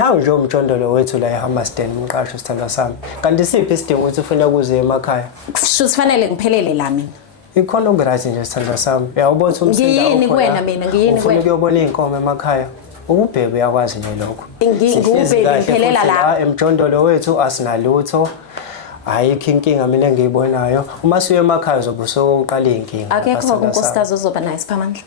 nawo nje umjondolo wethu la eHammersdale umqasho sithandwa sami. Kanti siphi isidingo ukuthi ufuna ukuze emakhaya? Sifanele ngiphelele la mina. Ikhona okuright nje sithandwa sami. Uyawubona umsindo ngiyini kuwena mina ngiyini kuwena? Ufuna ukuyobona inkomo emakhaya. Ubhebe uyakwazi nje lokho. Ngubhebe ngiphelela la emjondolo wethu asinalutho. Ayikho inkinga mina engiyibonayo. Uma siye emakhaya uzobe usoqala inkinga. Akekho unkosikazi ozoba nayo Siphamandla.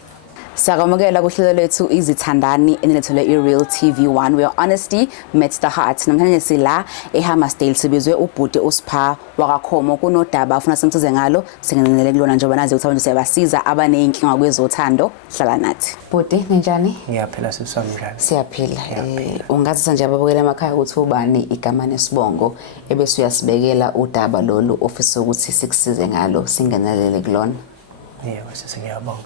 Siyakwamukela kuhlelo lethu izithandani enilethele iReal TV1 where honesty meets the heart. Namhlanje sila eHammersdale sibizwe ubhuti uSpha wakakhomo kunodaba afuna simsize ngalo singenelele kulona njengoba nazi ukuthi abantu siyabasiza abaneyinkinga kwezothando hlala nathi. Bhuti ninjani? Ngiyaphila sisami njani? Siyaphila. Ungazisa nje ababukela emakhaya ukuthi ubani igama nesibongo ebese uyasibekela udaba lolu ofisa ukuthi sikusize ngalo singenelele kulona. Yebo sisingiyabonga.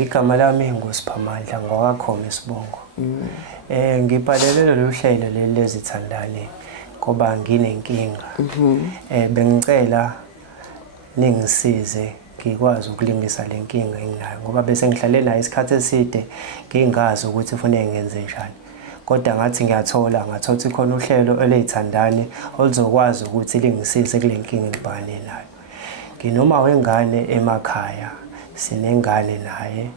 Igama lami nguSiphamandla ngowakhomo isibongo. Ngibhalele lo hlelo lezithandani ngoba nginenkinga. Bengicela ningisize ngikwazi ukulingisa lenkinga enginayo ngoba bese ngihlale nayo isikhathi eside ngingazi ukuthi ufune ngenze njani. Kodwa ngathi ngathola khona uhlelo elezithandani oluzokwazi ukuthi lingisize kule nkinga engibhekane nayo. Nginoma wengane emakhaya. Sinengane naye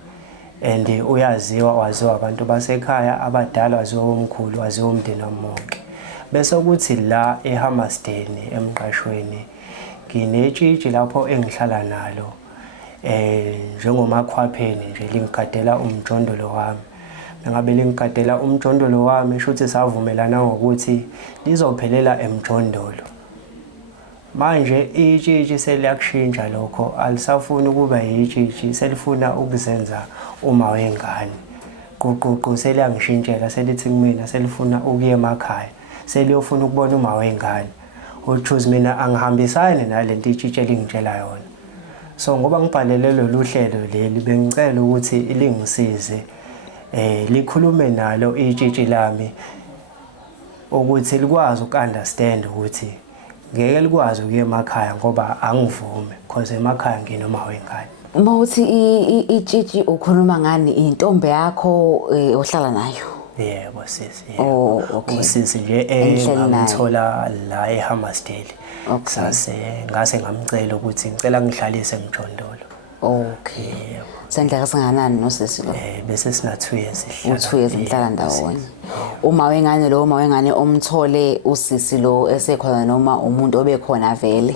and waziwa abantu basekhaya abadala waziwa omkhulu waziwa umndeni wonke bese ukuthi la eHammersdale emqashweni nginetshitshi lapho engihlala nalo njengomakhwapheni nje lingigadela umjondolo wami ngabe lingigadela umjondolo wami shothi savumelana ngokuthi lizophelela emjondolo. Manje itshitshi seliyakushintsha lokho alisafuna ukuba yitshitshi selifuna ukuzenza uma wengane. Quququ seliyangishintshela selithi kumina selifuna ukuya emakhaya. Seliyofuna ukubona uma wengane. Uchoose mina angihambisani nalento itshitshi elingitshela yona. So ngoba ngibhalele lolu hlelo leli bengicela ukuthi lingisize likhulume nalo itshitshi lami ukuthi likwazi ukunderstand ukuthi ngeke likwazi ukuya emakhaya ngoba angivume because emakhaya nginoma wengane. Mawuthi itshitshi ukhuluma ngani intombi yakho ohlala nayo? Yebo sisi. Oh okay. Sisi nje ngithola la eHammersdale. Sase ngase ngamcela ukuthi ngicela ngihlalise emjondolo. Okay. Sendlela singanani nosisi lo? Bese sina 2 years ihlala. U2 years nihlala ndawonye. Uma wengane omthole usisi lo esekhona noma umuntu obekhona vele?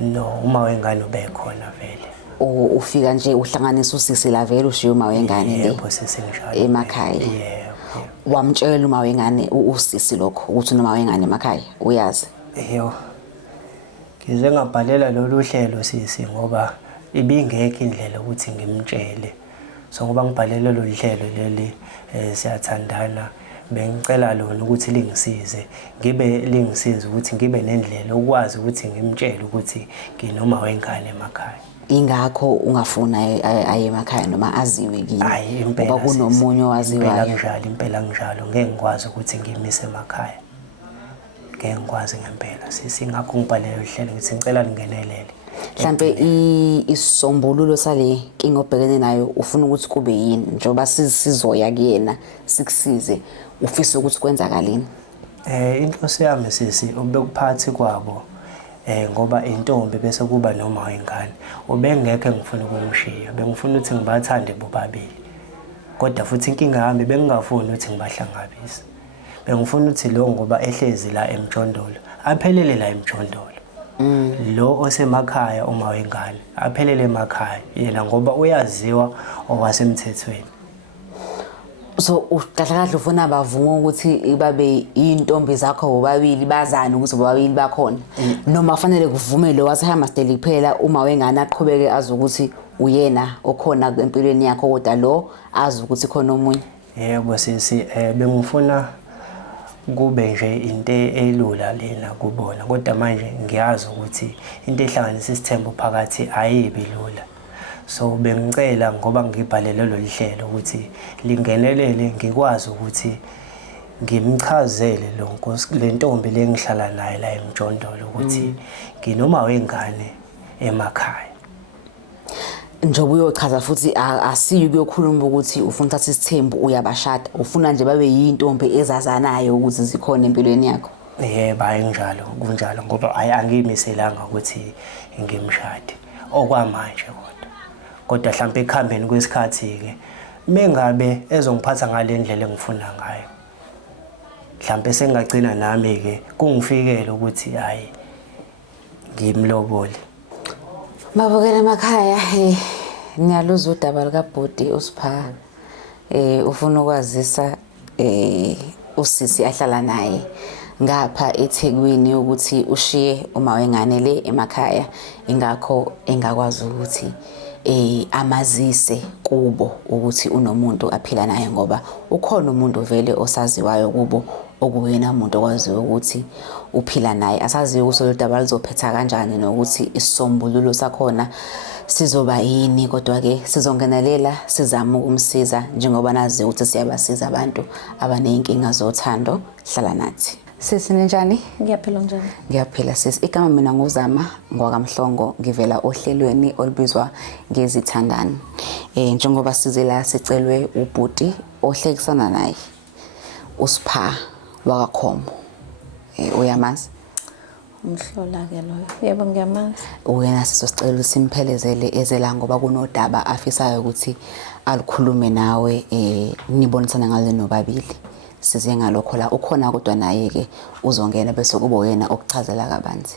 No, uma wengane ubekhona vele. Ufika nje uhlanganisa usisi la vele ushiya uma wengane le. Yebo sisi njalo. Emakhaya. Yebo. Wamtshela uma wengane usisi lokho ukuthi noma wengane emakhaya uyazi? Yebo. Ngize ngabhalela lolu hlelo sisi ngoba ibingekho indlela ukuthi ngimtshele. So ngoba ngibhalele lolu hlelo leli siyathandana bengicela lona ukuthi lingisize lingisize ukuthi ngibe nendlela ukwazi ukuthi ngimtshele ukuthi nginoma wengane emakhaya. Ingakho ungafuna aye emakhaya noma aziwe kini ngoba kunomunye owaziwayo. Impela njalo ngeke ngikwazi ukuthi ngimise emakhaya. Ngeke ngikwazi ngempela sisi ngakho ngibhalele uhlelo ukuthi ngicela lingenelele. Mhlambe isombululo sale nkinga obhekene nayo ufuna ukuthi kube yini njoba sizoya kuyena sikusize ufisa ukuthi kwenzakalini? Inhloso yami sisi ubekuphathi kwabo ngoba intombi bese kuba noma wengane ubengeke ngifuna ukumshiya bengifuna ukuthi ngibathande bobabili kodwa futhi inkinga yami bengingafuni ukuthi ngibahlangabise bengifuna ukuthi lo ngoba ehlezi la emjondolo aphelele la emjondolo. Lo osemakhaya uma wengane aphelele emakhaya yena ngoba uyaziwa owasemthethweni. So uqala ufuna bavuma ukuthi babe intombi zakho bobabili bazana ukuthi bobabili bakhona noma fanele kuvume lo waseHammersdale kuphela uma wengane aqhubeke azi ukuthi uyena okhona empilweni yakho kodwa lo azi ukuthi khona omunye? Yebo sisi bengifuna kube nje into elula lena kubona kodwa manje ngiyazi ukuthi into ehlanganisa isithembu phakathi ayibi lula. So bengicela ngoba ngibhalele lo hlelo ukuthi lingenelele ngikwazi ukuthi ngimchazele le ntombi lengihlala naye la emjondolo ukuthi nginoma wengane emakhaya. njengoba uyochaza futhi asiyo kuyokhuluma ukuthi ufuna uthatha isithembu uyabashada ufuna nje babe yintombi ezazanayo ukuthi zikhona empilweni yakho. Yebo, njalo kunjalo ngoba angiyimiselanga ukuthi ngimshade okwamanje kodwa mhlawumbe ekuhambeni kwesikhathi ke mengabe ezongiphatha ngale ndlela engifuna ngayo mhlawumbe sengagcina nami ke kungifikele ukuthi hayi ngimlobole. Mabukela emakhaya niyaluza udaba likaBhoti uSipha ufuna ukwazisa usisi ahlala naye ngapha eThekwini ukuthi ushiye uma wengane le emakhaya ingakho engakwazi ukuthi amazise kubo ukuthi unomuntu aphila naye ngoba ukhona umuntu vele osaziwayo kubo okuyena umuntu okwaziyo ukuthi uphila naye asaziyo ukuthi lo daba lizophetha kanjani nokuthi isisombululo sakhona sizoba yini kodwa ke sizongenelela sizama ukumsiza njengoba nazi ukuthi siyabasiza abantu abaneyinkinga zothando hlala nathi. Sisi ninjani? Ngiyaphila njani? Ngiyaphila sisi. Igama mina nguzama ngwakamhlongo ngivela ohlelweni olubizwa ngezithandani. Njengoba size la sicelwe uBhoti ohlekisana naye uSipha wakakhomo. Uyamazi? Umhlola ke loyo. Yebo ngiyamazi. Uyena sisocela simphelezele ezela ngoba kunodaba afisayo ukuthi alikhulume nawe nibonisana ngale nobabili. Size ngalokho la ukhona kodwa naye ke uzongena bese kuba uyena okuchazela kabanzi.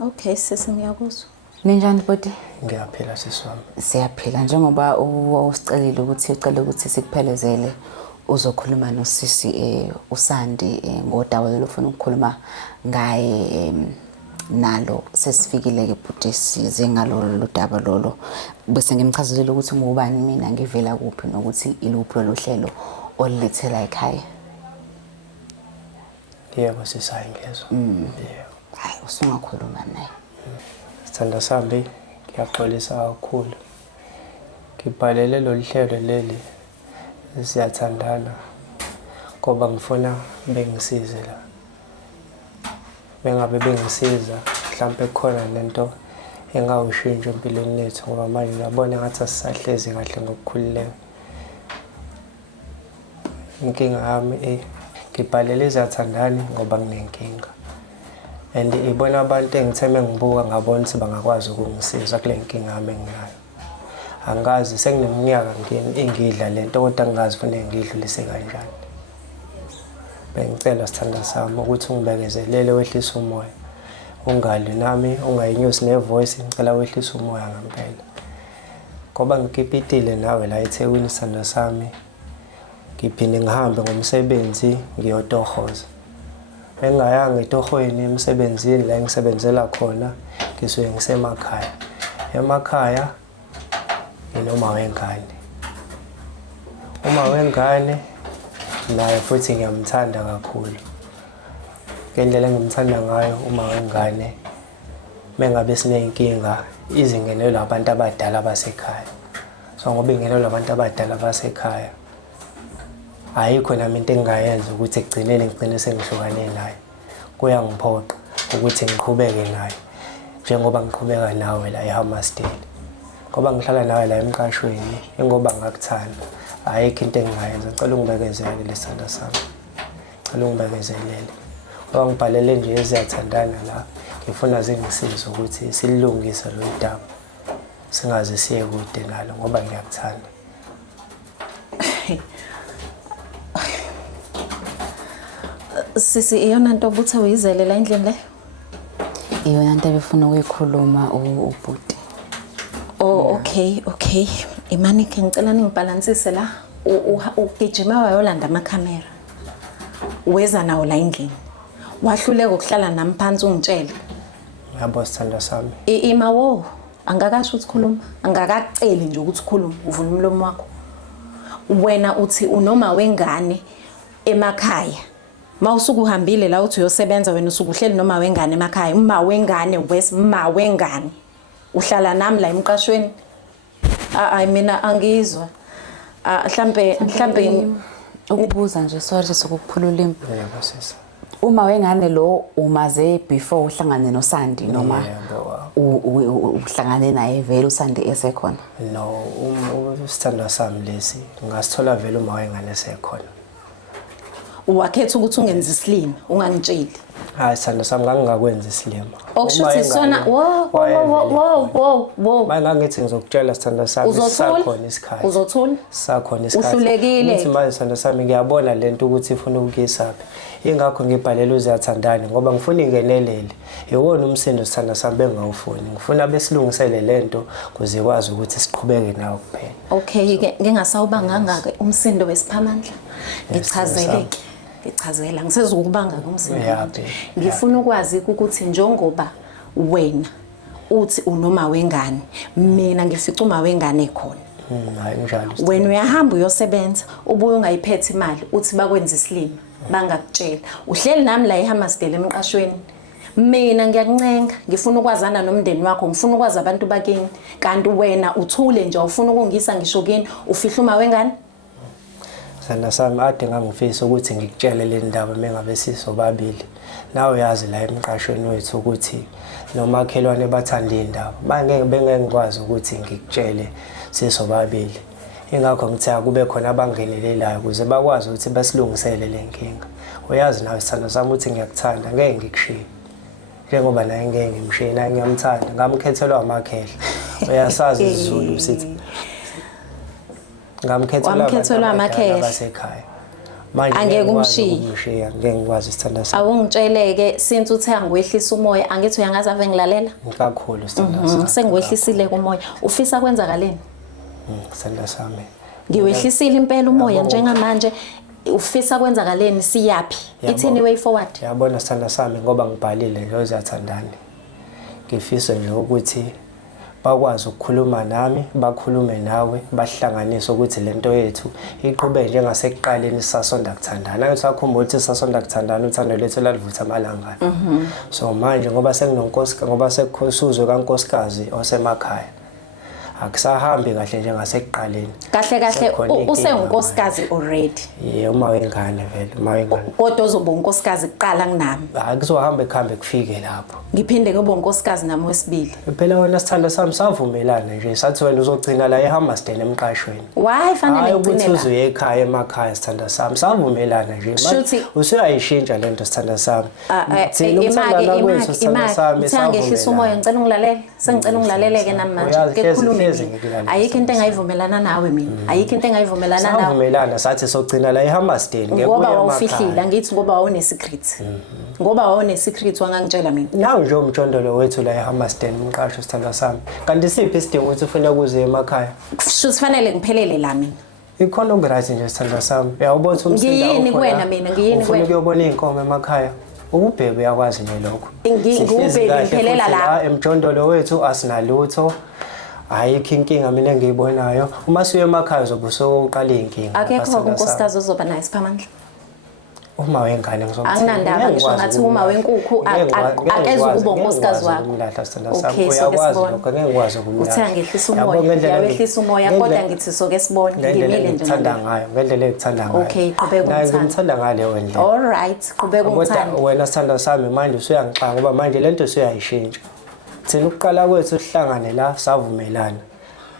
Okay sisi ngiyakuzwa. Ninjani Bhoti? Ngiyaphila sisi wami. Siyaphila njengoba usicelile ukuthi ucela ukuthi sikuphelezele uzokhuluma nosisi uSandi ngodaba lofuna ukukhuluma ngaye nalo sesifikile ke Bhoti size ngalolu daba lolo bese ngimchazela ukuthi ngubani mina ngivela kuphi nokuthi iluphi lo hlelo olilethela ekhaya. Yebo sisayingezwa. Yebo. Hayi usungakhuluma naye. Sithanda sambi ngiyaxolisa kakhulu. Ngibhalele lo hlelo leli siyathandana ngoba ngifuna bengisize la. Bengabe bengisiza mhlawumbe khona lento engawushintsha empilweni lethu ngoba manje ngiyabona ngathi asisahlezi kahle ngokukhululeka. Inkinga yami ngibhalele izathandani ngoba nginenkinga and ibona abantu engitheme ngibuka ngabona ukuthi bangakwazi ukungisiza kule nkinga yami enginayo. Angazi sengineminyaka engidla lento kodwa angazi fanele ngidlulise kanjani. Bengicela sithanda sami ukuthi ungibekezelele wehlisa umoya. Ungali nami ungayinyusi nevoice ngicela wehlisa umoya ngempela. Ngoba ngikipitile nawe la eThekwini sithanda sami. Ngiphinde ngihambe ngomsebenzi ngiyotohoza. Engayanga etohweni emsebenzini la ngisebenzela khona ngisuke ngisemakhaya. Emakhaya noma wengane. Uma wengane naye futhi ngiyamthanda kakhulu. Ngendlela engimthanda ngayo uma wengane mengabe sineyinkinga izingenelo abantu abadala basekhaya. So ngoba ingenelo abantu abadala basekhaya ayikho nami into engayenza ukuthi ekugcineni ngigcine sengihlukane naye. Kuyangiphoqa ukuthi ngiqhubeke naye njengoba ngiqhubeka nawe la eHammersdale. Ngoba ngihlala nawe la emqashweni ngoba ngakuthanda. Ayikho into engayenza ngicela ungibekezelele lesithanda sami. Ngicela ungibekezelele. Ngoba ngibhalele nje eziyathandana la ngifuna zingisize ukuthi silungise lo daba. Singaze siye kude nalo ngoba ngiyakuthanda. Sisi iyona nto obuthe uyizele la endlini le? Iyona nto ebefuna ukuyikhuluma uBhoti. Oh okay. Imani ke ngicela ningibalansise la. Ugijima wayolanda amakhamera. Weza nawo la endlini. Wahluleka ukuhlala nami phansi ungitshela. Yabo sithanda sami. Imawo angakasho ukuthi khuluma. Angakakuceli nje ukuthi khuluma uvula umlomo wakho. Wena uthi unoma wengane emakhaya. Mawusuku uhambile la uthi uyosebenza wena usuku uhleli noma wengane emakhaya. Uma wengane wesima wengane. Uhlala nami la emqashweni. Mina angizwa. Mhlambe ukubuza nje sorry sokukuphulula impi. Yebo sisi. Uma wengane lo umaze before uhlangane noSandi noma uhlangane naye vele uSandi esekhona? No, usithandwa sami lesi ngasithola vele uma wengane esekhona. Wakhetha ukuthi ungenza isilima ungangitsheli. Hayi sithando sami ngangingakwenza isilima. Okushuthi sona wo. Mangangithi ngizokutshela sithando sami sakhona isikhathi. Uzothula? Sakhona isikhathi. Uhlulekile. Uthi manje sithando sami ngiyabona lento ukuthi ifuna ukuyisaphi. Ingakho ngibhalela uziyathandani ngoba ngifuna ingenelele. Yewona umsindo sithando sami bengawufuni. Ngifuna besilungisele lento kuze ikwazi ukuthi siqhubeke nawo kuphela. Okay ke ngingasawubanga ngake umsindo wesiphamandla. Ngichazeleke. Ngichazela ngisezukubanga ngomsindo. Ngifuna ukwazi ukuthi njengoba wena uthi unoma wengane mina ngifica uma wengane ekhona. Hayi njalo. Wena uyahamba uyosebenza ubuye ungayiphethe imali uthi bakwenza isilima bangakutshela. Uhleli nami la eHammersdale emqashweni. Mina ngiyakuncenga ngifuna ukwazana nomndeni wakho ngifuna ukwazi abantu bakini kanti wena uthule nje ufuna ukungisa ngisho kini ufihla uma wengane. Sithando sami ade ngangifisa ukuthi ngikutshele le ndaba mengabe sisobabili. Nawe uyazi la emqashweni wethu ukuthi nomakhelwane bathanda indaba. Manje bengengikwazi ukuthi ngikutshele sisobabili. Ingakho ngithe akube khona abangenelelayo ukuze bakwazi ukuthi basilungisele le nkinga. Uyazi nawe sithando sami ukuthi ngiyakuthanda ngeke ngikushiye. Njengoba naye ngeke ngimshiye naye ngiyamthanda ngamkhethelwa amakhehla. Uyasazi isiZulu sithi ngamkhethelwa amakhehla basekhaya. Manje angeke umshiye. Ngeke ngikwazi sithando sami. Awungitsheleke since uthi angwehlisa umoya angithi uyangazi ave ngilalela? Kakhulu sithando sami. Sengwehlisile kumoya. Ufisa kwenzakaleni? Sithando sami. Ngiwehlisile impela umoya njengamanje. Ufisa kwenzakaleni siyapi? Ithini way forward? Yabona sithando sami ngoba ngibhalile nje uzathandani. Ngifisa nje ukuthi bakwazi ukukhuluma nami, bakhulume nawe, bahlanganise ukuthi lento yethu iqhubeke njengasekuqaleni sasonda kuthandana. Ngisakhumbula ukuthi sasonda kuthandana uthando lethu lalivutha amalangana. So manje ngoba senginonkosi ngoba sekukhosuzwe kaNkosikazi osemakhaya. Akusahambi kahle njengasekuqaleni. Kahle usengunkosikazi already. Yebo uma wengane vele, uma wengane. Kodwa uzoba unkosikazi kuqala kunami. Akuzohamba ekhambe kufike lapho. Ngiphinde ngibe unkosikazi nami wesibili. Phela wena sithando sami savumelana nje sathi wena uzogcina la eHammersdale emqashweni. Why fanele ngicine la? Ukuthi uye ekhaya emakhaya sithando sami savumelana nje manje usuyayishintsha lento sithando sami. Imaki uthangehlisa umoya ngicela ungilalele sengicela ungilaleleke nami manje kekhulume. Ayikho into engayivumelana nawe mina. Ayikho into engayivumelana nawe. Savumelana sathi sogcina la eHammersdale ngekuya ngoba wawufihlile angithi ngoba wawune-secret. Ngoba wawune-secret wangangitshela mina. Nawu nje umjondolo wethu la eHammersdale umqasho sithando sami. Kanti siphi isidingo ukuthi ufuna kuze emakhaya? Kusho sifanele ngiphelele la mina. Ikhona ukuright nje sithando sami. Uyabona ukuthi umsindo ngiyini kuwena mina ngiyini kuwena. Ufuna ukuyobona inkomo emakhaya. Ubhebe uyakwazi nje lokho. Ngubhebe ngiphelela la emjondolo wethu asinalutho. Ayikho inkinga mina engiyibonayo. Uma siye emakhaya uzobe usoqala inkinga. Akekho unkosikazi ozoba naye isiphamandla. Uma wengane ngizomthina. Anginandaba ngisho ngathi uma wenkukhu akezukuba unkosikazi wakho. Okay, uyakwazi lokho ngeke ngikwazi ukumlahla. Uthi angehlisa umoya, uyawehlisa umoya kodwa ngithi soke sibone ngimile nje ngithanda ngayo, ngendlela engithanda ngayo. Okay, qhubeka umthanda. Ngithanda ngale wena. All right, qhubeka umthanda. Kodwa wena sithando sami manje usuyangixaka ngoba manje lento usuyayishintsha. Thina ukuqala kwethu sihlangane la savumelana.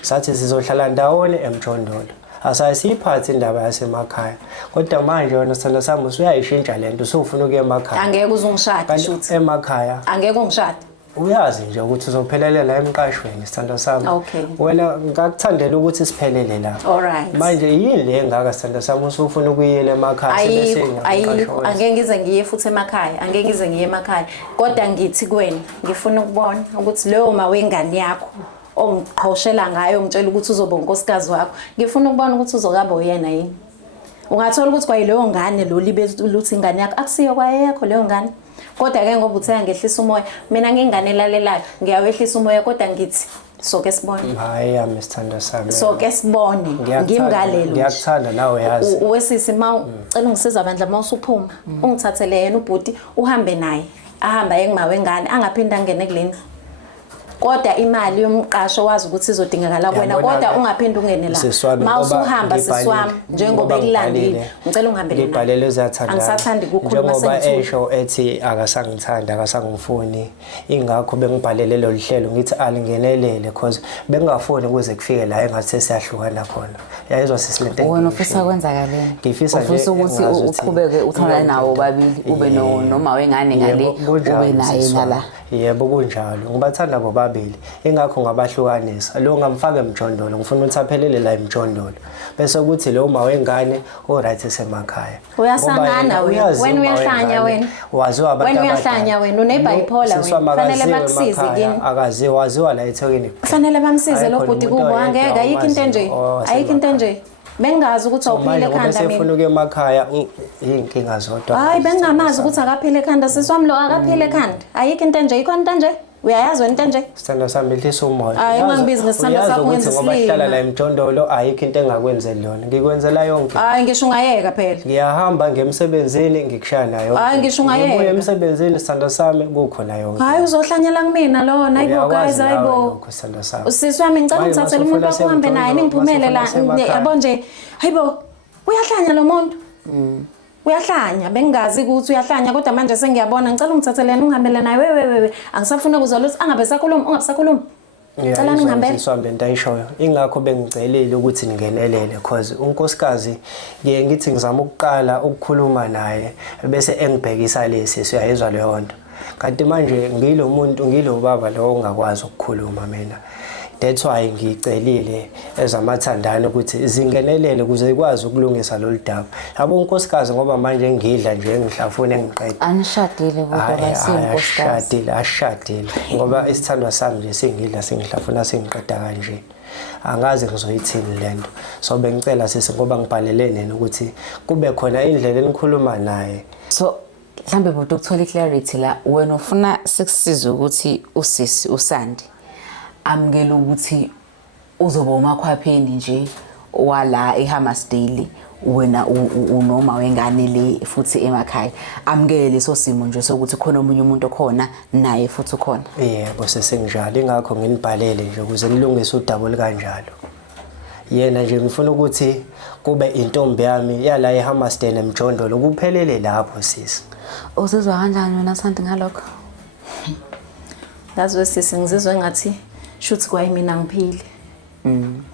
Sathi sizohlala ndawonye emjondolo. Asayisiphathi indaba yasemakhaya. Kodwa manje wena sithando sami usuyayishintsha lento usufuna ukuya emakhaya. Angeke uzungishade shuthi. Emakhaya. Angeke ungishade. Uyazi nje ukuthi uzophelelela emqashweni sithando sami. Okay. Wena ngakuthandela ukuthi siphelele la. All right. Manje yini le engaka sithando sami usufuna ukuyela emakhaya bese ayikho angeke ngize ngiye futhi emakhaya angeke ngize ngiye emakhaya kodwa ngithi kuwena ngifuna ukubona ukuthi leyo ma wengane yakho ongiqhoshela ngayo ngitshela ukuthi uzoba unkosikazi wakho ngifuna ukubona ukuthi uzokaba uyena yini ungathola ukuthi kwayileyo ngane lo libe luthi ingane yakho akusiyo kwayekho leyo ngane kodwa ke ngoba uthe ngehlisa umoya mina ngingane elalelayo ngiyawehlisa umoya kodwa ngithi soke sibone hayi yami sithando sami soke sibone ngimgalelo ngiyakuthanda nawe yazi uwesisi cela ungisiza abandla mawusuphuma ungithathele yena ubhuti uhambe naye ahamba engima wengane angaphinda angene kuleni kodwa imali yomqasho wazi ukuthi izodingakala kuwena kodwa ungaphindi ungene la mawusuhamba siswami njengoba ekulandile ngicela ungihambele ngibhalele uzathandana angisathandi ukukhuluma njengoba esho ethi akasangithanda akasangifuni ingakho bengibhalele lo hlelo ngithi alingenelele because bengingafuni ukuze kufike la engathi siyahlukana khona yayizwa sisilente wena ufisa kwenzakaleni ngifisa ukuthi uqhubeke uthandane nawo babili ube noma wengane ngale ube naye ngala yebo kunjalo ngibathanda bobabili ingakho ngabahlukanisa lo ngamfaka emjondolo ngifuna ukuthi aphelele la emjondolo bese ukuthi lo uma wengane oright esemakhaya uyasangana wena uyahlanya wena waziwa abantu wena uyahlanya wena unebipolar wena kufanele bakusize kini akaziwa waziwa la eThekwini kufanele bamsize lo bhuti kubo angeke ayikho into nje ayikho into nje bengazi ukuthi awuphile ekhanda mina sefuna ukuya emakhaya inkinga zodwa hayi bengamazi ukuthi akaphile ekhanda siswami lo akaphile ekhanda ayikho into nje ikhona into nje uyayazi wena into nje sithanda sami ehlisa umoya hayi mangibizi ngesithanda sakho ngenza ngoba hlala la emjondolo ayikho into engakwenzeli yona ngikwenzela yonke hayi ngisho ungayeka phela ngiyahamba ngemsebenzini ngikushaya nayo hayi ngisho ungayeka ubuye emsebenzini sithanda sami kukhona yonke hayi uzohlanyela kumina lona hayibo guys hayibo usisi wami ngicela ngithathele umuntu wakho uhambe naye ningiphumele la yabo nje hayibo uyahlanya lo muntu uyahlanya bengazi ukuthi uyahlanya kodwa manje sengiyabona ngicela ungithathelene ungihambele naye wewe angisafuna ukuzwa lutho angabe sakhuluma ungabisakhuluma ngicela ngihambe sihambe ndayishoyo ingakho bengicelile ukuthi ningenelele because unkosikazi ngiye ngithi ngizama ukuqala ukukhuluma naye bese engibhekisa lesi siyayizwa leyo nto kanti manje ngilo muntu ngilo baba lo ongakwazi ukukhuluma mina that's why ngicelile ezamathandana ukuthi zingenelele ukuze ikwazi ukulungisa lo lidaba yabo unkosikazi ngoba manje ngidla nje ngihlafune ngiqede anishadile kodwa sinkosikazi ashadile ngoba isithandwa sami nje singidla singihlafuna singiqeda kanje angazi ngizoyithini lento so bengicela sisi ngoba ngibhalele nina ukuthi kube khona indlela enikhuluma naye so mhlambe bodwa ukuthola clarity la wena ufuna sikusize ukuthi usisi usandi amukela ukuthi uzoba umakhwapheni nje wala eHammersdale wena unoma wengane le futhi emakhaya amukele leso simo nje sokuthi khona omunye umuntu okhona naye futhi ukhona yebo sesenjalo ingakho nginibhalele nje ukuze nilungise udaba olukanjalo yena nje ngifuna ukuthi kube intombi yami yala eHammersdale emjondolo kuphelele lapho sisi uzizwa kanjani wena Sandi ngalokho ngazwe sisi ngizizwe ngathi shuthi kwayimina ngiphile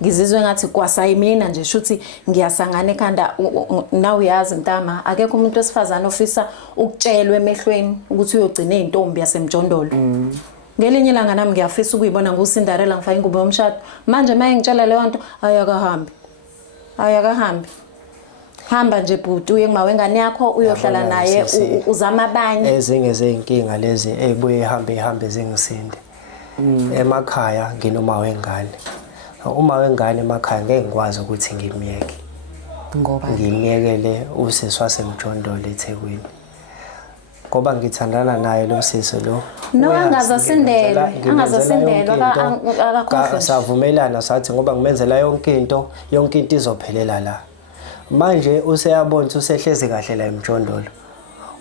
ngizizwe ngathi kwasayimina nje shuthi ngiyasangana ekhanda nawe uyazi ntama akekho umuntu wesifazane ofisa ukutshelwa emehlweni ukuthi uyogcina izintombi yasemjondolo ngelinye ilanga nami ngiyafisa ukuyibona nguSinderella ngifaka ingubo yomshado manje maye ngitshela leyo nto ayakahambi hamba nje bhuti uye ngumawengane yakho uyohlala naye uzama abanye ezinye zeinkinga lezi ezibuye ihambe zingisinde emakhaya nginoma wengane uma wengane emakhaya ngeke ngikwazi ukuthi ngimiyeke ngoba ngimiyekele usisi wasemjondolo eThekwini ngoba ngithandana naye lo sisi lo no angazasindelwa akakhohlwa savumelana sathi ngoba ngimenzela yonke into izophelela la manje useyabona ukuthi usehlezi kahle la emjondolo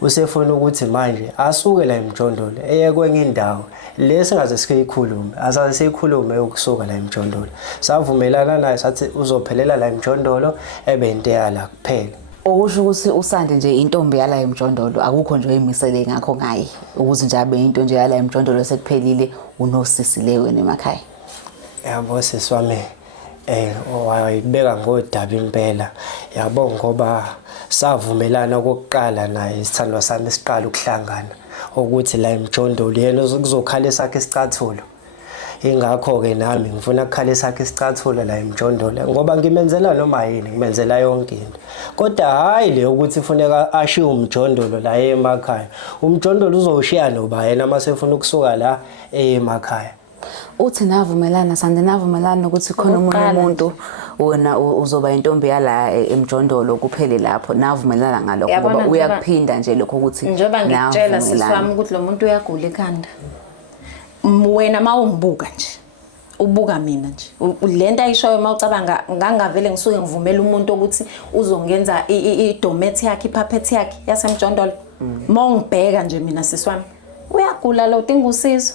usefuna ukuthi manje asuke la emjondolo eye kwenye indawo lesingaze sikhulume asaze sikhulume ukusuka la emjondolo savumelana naye sathi uzophelela la emjondolo ebe into yala kuphela okusho ukuthi usande nje intombi yala emjondolo akukho nje emisele ngakho ngaye ukuze nje abe into nje yala emjondolo sekuphelile unosisi le wena emakhaya yabo sisi wami wayibeka ngodaba impela yabo ngoba savumelana okokuqala naye isithandwa sami siqala ukuhlangana ukuthi la emjondolo yena uzokhala sakhe isicathulo ingakho ke nami ngifuna ukukhala sakhe isicathulo la emjondolo ngoba ngimenzela noma yini ngimenzela yonke into kodwa hayi le ukuthi ufuneka ashiye umjondolo la emakhaya umjondolo uzoshiya noba yena mase efuna ukusuka la emakhaya uthi navumelana Sandi navumelana ukuthi khona umuntu wena uzoba intombi yala emjondolo kuphele lapho navumelana ngalokho ngoba uyakuphinda nje lokho ukuthi njengoba ngitshela siswami ukuthi lo muntu uyagula ekhanda wena mawungibuka nje ubuka mina nje lento ayishoyo mawucabanga ngangavele ngisuke ngivumela umuntu ukuthi uzongenza idomet yakhe ipuppet yakhe yasemjondolo mawungibheka nje mina siswami uyagula lo udinga usizo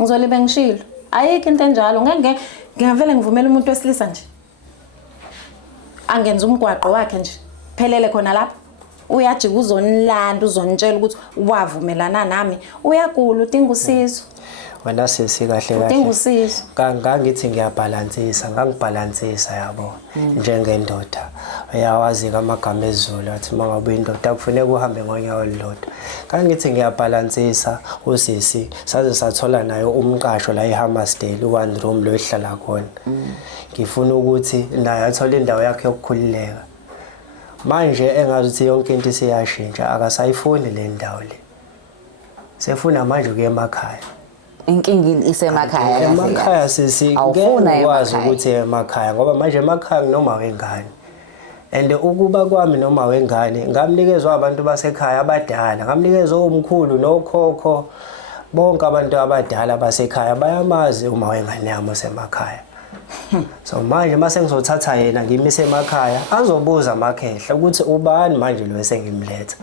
ngizolibe ngishilo ayikho into enjalo ngeke ngingavele ngivumela umuntu wesilisa nje angenza umgwaqo wakhe nje phelele khona lapho uyajika uzonilanda uzonitshela ukuthi wavumelana nami uyagula udinga usizo wena sisi kahle udinga usizo ngangithi ngiyabhalansisa ngangibhalansisa yabo njengendoda uyawazi amagama ezulu athi mangabe indoda kufanele uhambe ngonyawo olulodwa ngangithi ngiyabhalansisa usisi saze sathola nayo umqasho la eHammersdale one room lo ehlala khona ngifuna ukuthi naye athole indawo yakhe yokukhulileka manje engazi ukuthi yonke into isiyashintsha akasayifuni le ndawo le sefuna manje ukuya emakhaya inkingi isemakhaya emakhaya sisi ngekwazi ukuthi emakhaya ngoba manje emakhaya noma wengane and ukuba kwami noma wengane ngamnikezwa abantu basekhaya abadala ngamnikezwa umkhulu nokhokho bonke abantu abadala basekhaya bayamazi uma wengane yami osemakhaya so manje mase ngizothatha yena ngimise emakhaya azobuza amakhehla ukuthi ubani manje lo esengimletha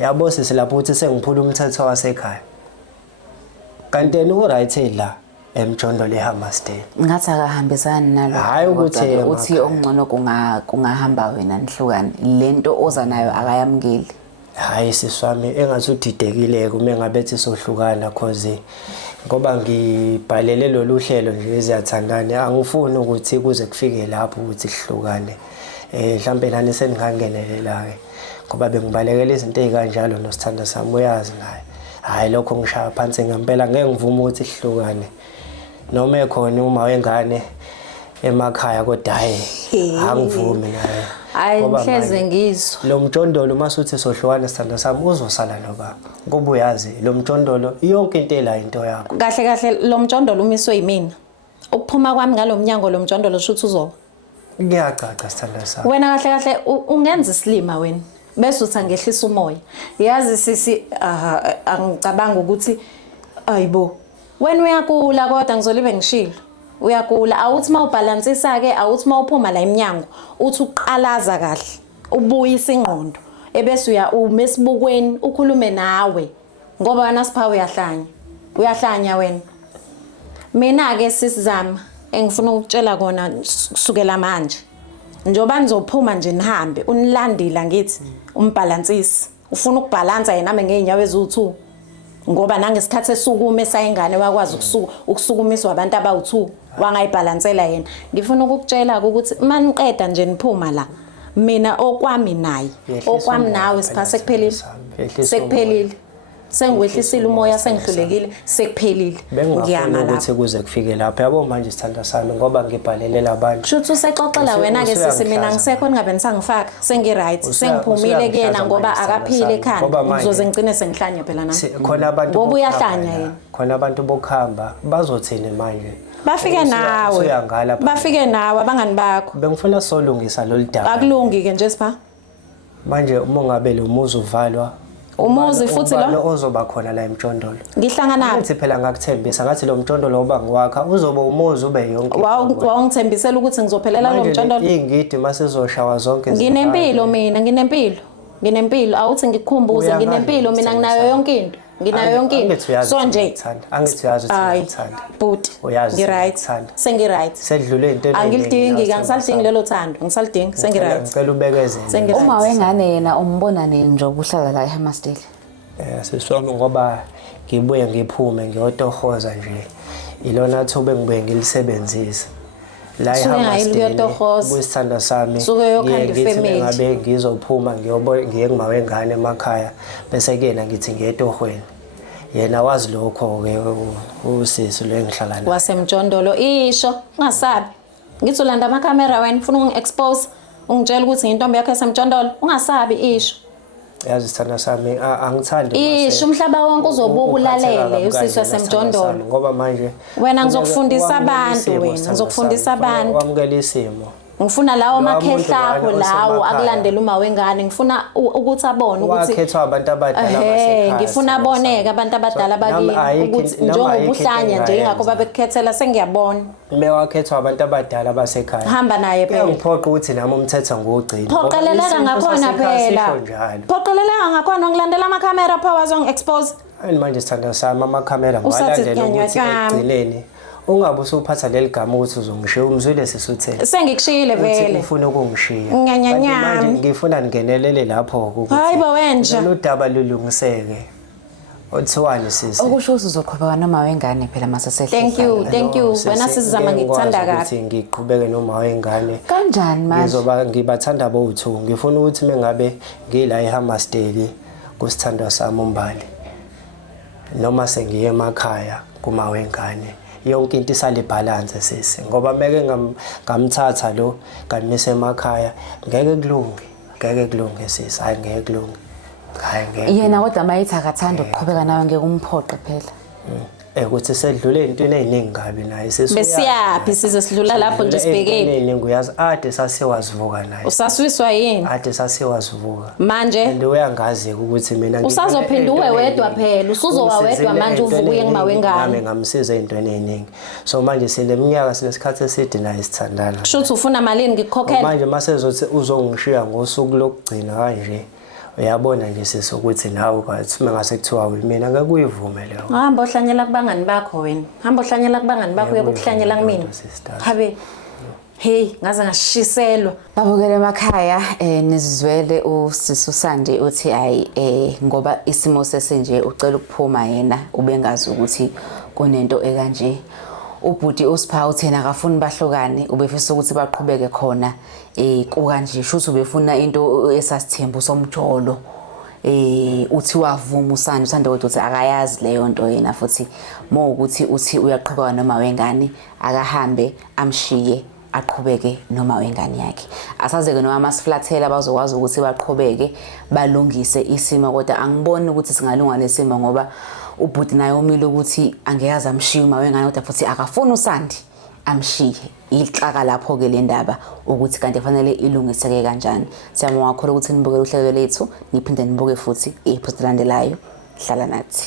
yabo sisi lapho uthi sengiphula umthetho wasekhaya kanti right la emjondolo eHammersdale ngathi akahambisani nalo hayi ukuthi uthi okungcono kungahamba wena nihlukane lento oza nayo akayamukeli hayi siswami engathi udidekile kume ngabe ethi sohlukana cause ngoba ngibhalele lolu hlelo nje eziyathandana angifuni ukuthi kuze kufike lapho ukuthi sihlukane mhlambe nani seningangenelela ke ngoba bengibalekela izinto ezikanjalo nosithanda sami uyazi naye hayi lokho ngishaya phansi ngempela ngeke ngivume ukuthi sihlukane noma ekhona uma wengane emakhaya kodwa hayi angivumi naye hayi ngihleze ngizwe lo mjondolo masuthi sohlukana sithanda sami uzosala noba ngoba uyazi lo mjondolo yonke into ela into yakho kahle kahle lo mjondolo umiswe yimina ukuphuma kwami ngalomnyango lo mjondolo shuthi uzoba ngiyacaca sithanda sami wena kahle kahle ungenza isilima wena bese uthi angehlisa umoya yazi sisi angicabanga ukuthi ayibo wena uyakula kodwa ngizolibe ngishilo uyakula awuthi mawubalansisa ke awuthi mawuphuma la eminyango uthi uqalaza kahle ubuyisa ingqondo ebese umesibukweni ukhulume nawe ngoba wena sipha uyahlanya wena mina ke sisizama engifuna ukutshela kona kusukela manje njoba nizophuma nje nihambe unilandila ngithi umbalansisi ufuna ukubhalansa yena nami ngeenyawo ezu2 ngoba nangesikhathi esukume esayingane wakwazi ukusukumiswa abantu abawu2 wangayibhalansela yena ngifuna ukukutshela ukuthi maniqeda nje niphuma la mina okwami naye okwami nawe siphase sekuphelile sengwehlisile umoya sengihlulekile sekuphelile ngiyama lapho ukuthi kuze kufike lapha yabo manje sithanda sami ngoba ngibhalelela abantu shuthi usexoxela wena ke sisi mina ngisekho ningabe nisangifaka sengi-right sengiphumile kuyena ngoba akaphile ekhanda ngizoze ngigcine sengihlanya phela nami khona abantu ngoba uyahlanya yena khona abantu bokuhamba bazothini manje bafike nawe abangani bakho bengifuna solungisa lolu daba akulungi ke nje sipha manje uma ngabe lo muzi uvalwa umuzi futhi lo ozoba khona la emjondolo ngihlangana ngathi phela ngakuthembisa ngathi lo mjondolo oba ngiwakha uzoba umuzi ube yonke wawungithembisela ukuthi ngizophelela lo mjondolo ingidi masezoshawa zonke nginempilo mina nginempilo awuthi ngikukhumbuze nginempilo mina nginayo yonke into nginayo yonke into so nje angithi uyazi ukuthi ngithanda but ngi-right sengi-right sedlule into angilidingi kangisalidingi lelo thando ngisalidingi sengi-right ngicela ubekezele uma wengane yena umbona nini njengoba uhlala la eHammersdale siswami ngoba ngibuye ngiphume ngiyotohoza nje ilona thuba engibuye ngilisebenzisa la eHammersdale kusithanda sami ngiye ngabe ngizophuma ngiye kumawengane emakhaya bese kuyena ngithi ngiyetohweni yena wazi lokho ke usisi lo engihlala naye wasemjondolo isho ungasabi ngithi ulanda amakamera wena ufuna ungi-expose ungitshela ukuthi ngintombi yakho esemjondolo ungasabi isho yazi sithanda sami angithandi isho umhlaba wonke uzobuka ulalele usisi wasemjondolo ngoba manje wena ngizokufundisa abantu wena ngizokufundisa abantu wamukela isimo ngifuna lawo makhehla akho lawo akulandela uma wengane ngifuna ukuthi abone ukuthi wakhethwa abantu abadala basekhaya ngifuna aboneke abantu abadala bakini ukuthi njengoba uhlanya nje ingakho babekukhethela sengiyabona mewakhethwa abantu abadala basekhaya hamba naye phela ngiphoqa ukuthi nami umthetho ngowugcina phoqeleleka ngakhona phela phoqeleleka ngakhona ngilandela amakamera power zong expose manje sithanda sami amakamera ngiwalandela ukuthi ekugcineni ungabe usuphatha leli gama ukuthi uzongishiya umzwile sisuthele Sengikushiyile vele. ufuna ukungishiya Nyanyanya. manje ngifuna ngingenelele lapho ukuthi Hayi bo wenja. udaba lulungiseke othiwani sisi Okusho ukuthi uzoqhubeka noma wengane phela masesehla. Thank you. Wena sizama ngikuthanda kabi. ukuthi ngiqhubeke noma wengane Kanjani manje? ngibathanda bo2 ngifuna ukuthi mengabe ngila eHammersdale kusithandwa sami uMbali noma sengiye emakhaya kuma wengane yonke into isale balance sisi ngoba meke ngamthatha lo ngamisa emakhaya ngeke kulunge sisi hayi ngeke kulunge hayi ngeke Yena kodwa mayithi akathanda ukuqhubeka nawe ngeke umphoqe phela. ukuthi sedlule intweni eziningi kabi naye Besiyaphi size sidlula lapho nje sibhekeni. eziningi uyazi ade sasiwazivuka naye Usaswiswa yini? ade sasiwazivuka Manje and uyangazi ukuthi mina usazophinda uwe wedwa phela usuzowa wedwa manje uvuke ngimawengane. nami ngamsiza ezintweni eziningi so manje sileminyaka sinesikhathi eside naye sithandana Shuthi ufuna malini ngikukhokhela? manje masezothi uzongishiya ngosuku lokugcina kanje uyabona nje sisi ukuthi nawe kwathi mangase kuthiwa mina ngeke uyivume leyo Hamba ohlanyela kubangani bakho wena. Hamba ohlanyela kubangani bakho uyakuhlanyela kumina. Habe. Hey, ngaze ngashiselwa. Babukele emakhaya nizizwele usisi uSandi uthi hayi ngoba isimo sesenje ucela ukuphuma yena ubengazi ukuthi kunento ekanje. Ubhuti uSipha uthena akafuni bahlukane ubefisa ukuthi baqhubeke khona kukanje shuthi ubefuna into esasithembu somjolo uthi wavuma uSandi kodwa uthi akayazi leyo nto yena futhi ukuthi uthi uyaqhubeka noma wengane akahambe amshiye aqhubeke noma wengane yakhe asazeke noma masiflathela bazokwazi ukuthi baqhubeke balungise isimo kodwa angiboni ukuthi singalunga lesimo ngoba ubhuti naye umile ukuthi angeyazi amshiye uma wengane kodwa futhi akafuni uSandi amshiye ixaka lapho ke le ndaba ukuthi kanti kufanele ilungiseke kanjani siyabonga kakhulu ukuthi nibukele uhlelo lethu niphinde nibuke futhi episode landelayo hlala nathi.